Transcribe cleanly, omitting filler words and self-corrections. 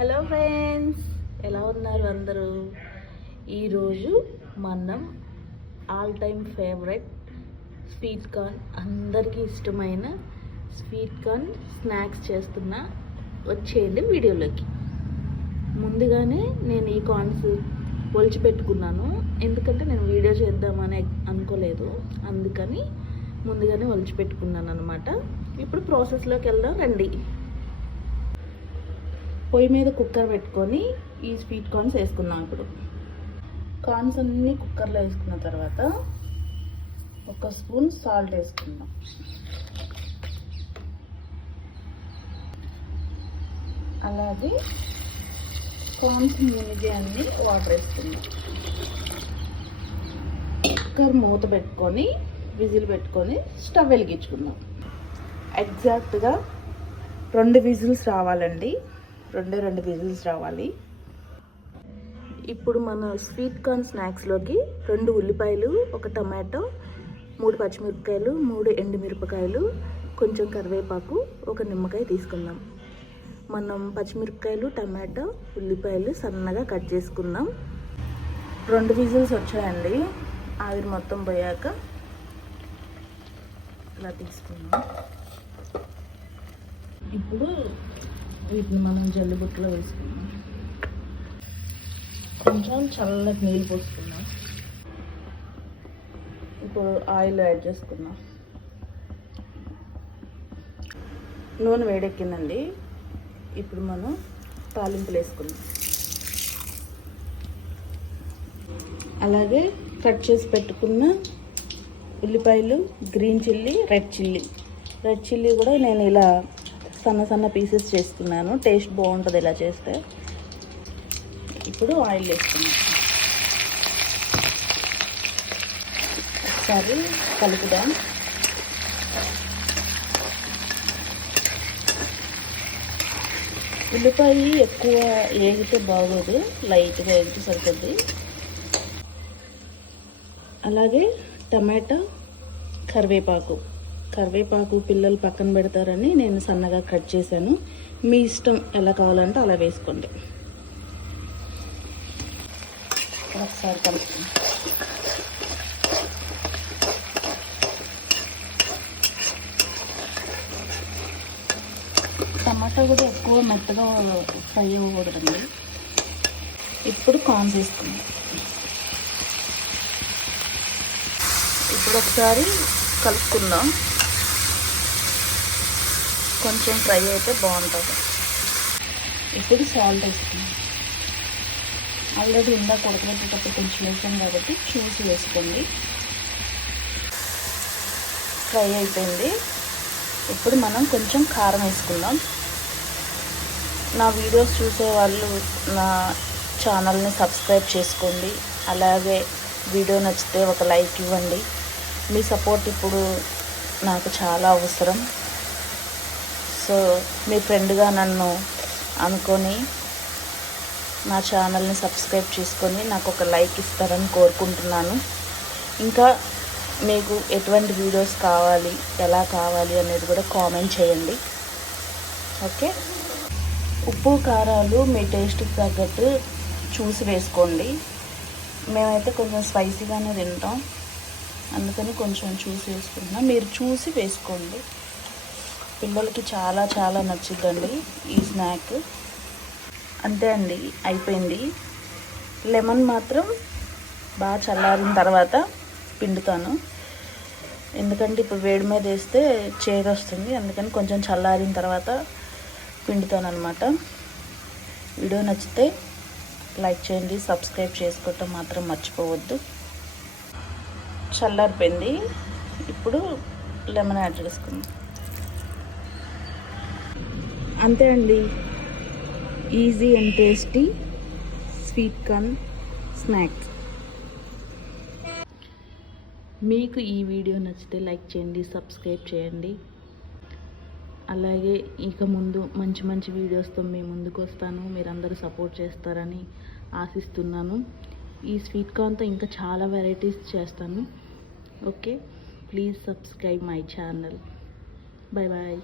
Hello friends, ఎలా ఉన్నారు అందరూ? ఈరోజు మనం all time favourite sweet corn, అందరికీ ఇష్టమైన స్వీట్ కార్న్ స్నాక్స్ చేస్తున్నా. వచ్చేయండి వీడియోలోకి. ముందుగానే నేను ఈ కార్న్స్ ఒలిచి పెట్టుకున్నాను, ఎందుకంటే నేను వీడియో చేద్దామని అనుకోలేదు, అందుకని ముందుగానే ఒలిచి పెట్టుకున్నాను అనమాట. ఇప్పుడు ప్రాసెస్లోకి వెళ్దాం రండి. పొయ్యి మీద కుక్కర్ పెట్టుకొని ఈ స్వీట్ కార్న్స్ వేసుకున్నాం. ఇప్పుడు కార్న్స్ అన్నీ కుక్కర్లో వేసుకున్న తర్వాత 1 స్పూన్ సాల్ట్ వేసుకుందాం. అలాగే కార్న్స్ మునిగే అన్ని వాటర్ వేసుకుందాం. కుక్కర్ మూత పెట్టుకొని విజిల్ పెట్టుకొని స్టవ్ వెలిగించుకుందాం. ఎగ్జాక్ట్గా 2 విజిల్స్ రావాలండి, 2 విజిల్స్ రావాలి. ఇప్పుడు మన స్వీట్ కార్న్ స్నాక్స్లోకి 2 ఉల్లిపాయలు, 1 టమాటో, 3 పచ్చిమిరపకాయలు, 3 ఎండుమిరపకాయలు, కొంచెం కరివేపాకు, 1 నిమ్మకాయ తీసుకుందాం. మనం పచ్చిమిరపకాయలు, టమాటో, ఉల్లిపాయలు సన్నగా కట్ చేసుకుందాం. 2 విజిల్స్ వచ్చాయండి. ఆవిరి మొత్తం పోయాక ఇలా తీసుకుందాం. ఇప్పుడు వీటిని మనం జల్లిబుట్టలో వేసుకుందాం. కొంచెం చల్లటి నీళ్ళు పోసుకుందాం. ఇప్పుడు ఆయిల్ యాడ్ చేసుకుందాం. నూనె వేడెక్కిందండి. ఇప్పుడు మనం తాలింపులు వేసుకుందాం. అలాగే కట్ చేసి పెట్టుకున్న ఉల్లిపాయలు, గ్రీన్ చిల్లీ, రెడ్ చిల్లీ కూడా నేను ఇలా సన్న పీసెస్ చేసుకున్నాను. టేస్ట్ బాగుంటుంది ఇలా చేస్తే. ఇప్పుడు ఆయిల్ వేసుకున్నాను. ఒకసారి కలుపుదాం. ఉల్లిపాయ ఎక్కువ వేగితే బాగోదు, లైట్గా వేగితే సరిపోద్ది. అలాగే టమాటా, కరివేపాకు పిల్లలు పక్కన పెడతారని నేను సన్నగా కట్ చేశాను. మీ ఇష్టం ఎలా కావాలంటే అలా వేసుకోండి. ఒకసారి కలుపుకోండి. టమాటా కూడా ఎక్కువ మెత్తగా ఫ్రై అవ్వకూడదండి. ఇప్పుడు కార్న్స్ వేసుకుందాం. ఇప్పుడు ఒకసారి కలుపుకుందాం. కొంచెం ఫ్రై అయితే బాగుంటుంది. ఇప్పుడు సాల్ట్ వేసుకుందాం. ఆల్రెడీ ఇందాక ఉడకబెట్టేటప్పుడు కొంచెం వేసాం కాబట్టి చూసి వేసుకోండి. ఫ్రై అయిపోయింది. ఇప్పుడు మనం కొంచెం కారం వేసుకుందాం. నా వీడియోస్ చూసే వాళ్ళు నా ఛానల్ని సబ్స్క్రైబ్ చేసుకోండి. అలాగే వీడియో నచ్చితే ఒక లైక్ ఇవ్వండి. మీ సపోర్ట్ ఇప్పుడు నాకు చాలా అవసరం. సో మీ ఫ్రెండ్గా నన్ను అనుకొని నా ఛానల్ని సబ్స్క్రైబ్ చేసుకొని నాకు ఒక లైక్ ఇస్తారని కోరుకుంటున్నాను. ఇంకా మీకు ఎటువంటి వీడియోస్ కావాలి, ఎలా కావాలి అనేది కూడా కామెంట్ చేయండి. ఓకే, ఉప్పు కారాలు మీ టేస్ట్కి తగ్గట్టు చూసి వేసుకోండి. మేమైతే కొంచెం స్పైసీగానే తింటాం, అందుకని కొంచెం చూసి వేసుకుంటున్నాం. మీరు చూసి వేసుకోండి. పిల్లలకి చాలా చాలా నచ్చుద్దండి ఈ స్నాక్. అంతే అండి, అయిపోయింది. లెమన్ మాత్రం బాగా చల్లారిన తర్వాత పిండుతాను, ఎందుకంటే ఇప్పుడు వేడి మీద వేస్తే చేదు వస్తుంది. అందుకని కొంచెం చల్లారిన తర్వాత పిండుతాను అనమాట. వీడియో నచ్చితే లైక్ చేయండి, సబ్స్క్రైబ్ చేసుకోవటం మాత్రం మర్చిపోవద్దు. చల్లారిపోయింది. ఇప్పుడు లెమన్ యాడ్ చేసుకుందాం. అంతే అండి, easy and tasty sweet corn snack. మీకు ఈ వీడియో నచ్చితే లైక్ చేయండి, సబ్స్క్రైబ్ చేయండి. అలాగే ఇక ముందు మంచి మంచి వీడియోస్తో మీ ముందుకు వస్తాను. మీరందరూ సపోర్ట్ చేస్తారని ఆశిస్తున్నాను. ఈ స్వీట్ కార్న్తో ఇంకా చాలా వెరైటీస్ చేస్తాను. Okay, please subscribe my channel. Bye bye.